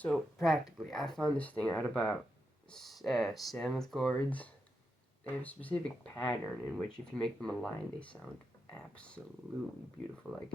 So practically, I found this thing out about seventh chords. They have a specific pattern in which, if you make them align, they sound absolutely beautiful. Like.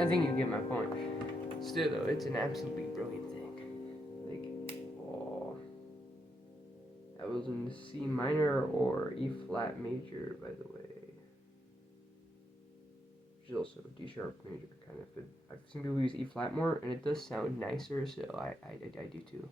I think you get my point. Still, though, it's an absolutely brilliant thing. Like, oh, that was in C minor or E flat major, by the way. Which is also D sharp major, kind of. But I've seen people use E flat more, and it does sound nicer, so I do too.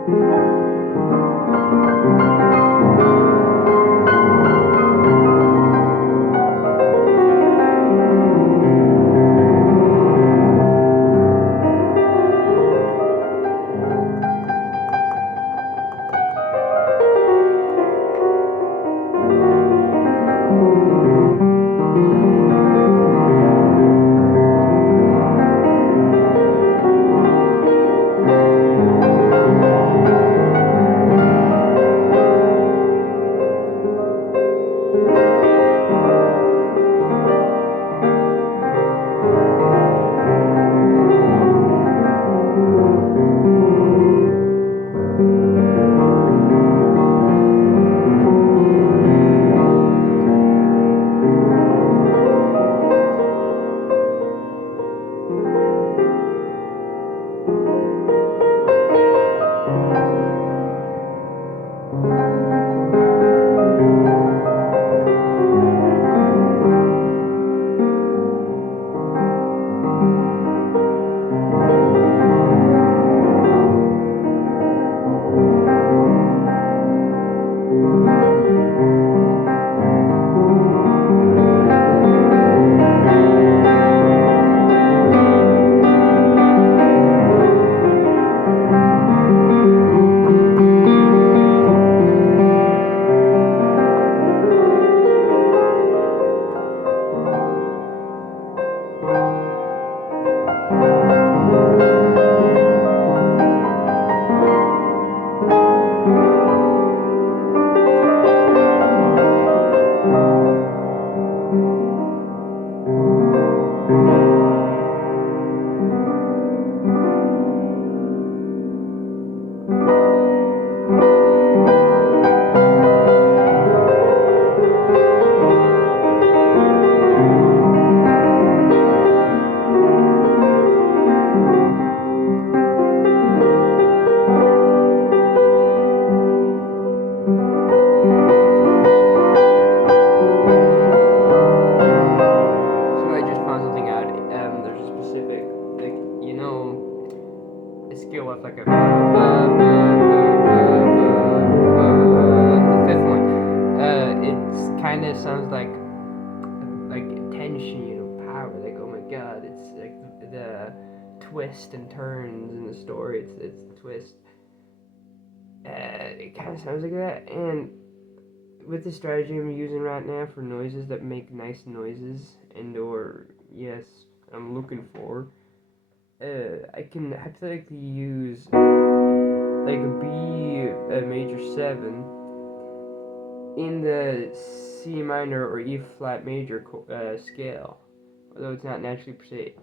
So I just found something out. There's a specific, like, you know, a scale with like a the fifth one. It kind of sounds like tension, you know, power. Like, oh my god, it's like the twists and turns in the story. It's the twist. It kind of sounds like that, and with the strategy I'm using right now for noises that make nice noises, and or yes, I'm looking for, I can hypothetically use like a B major 7 in the C minor or E flat major scale, although it's not naturally per se.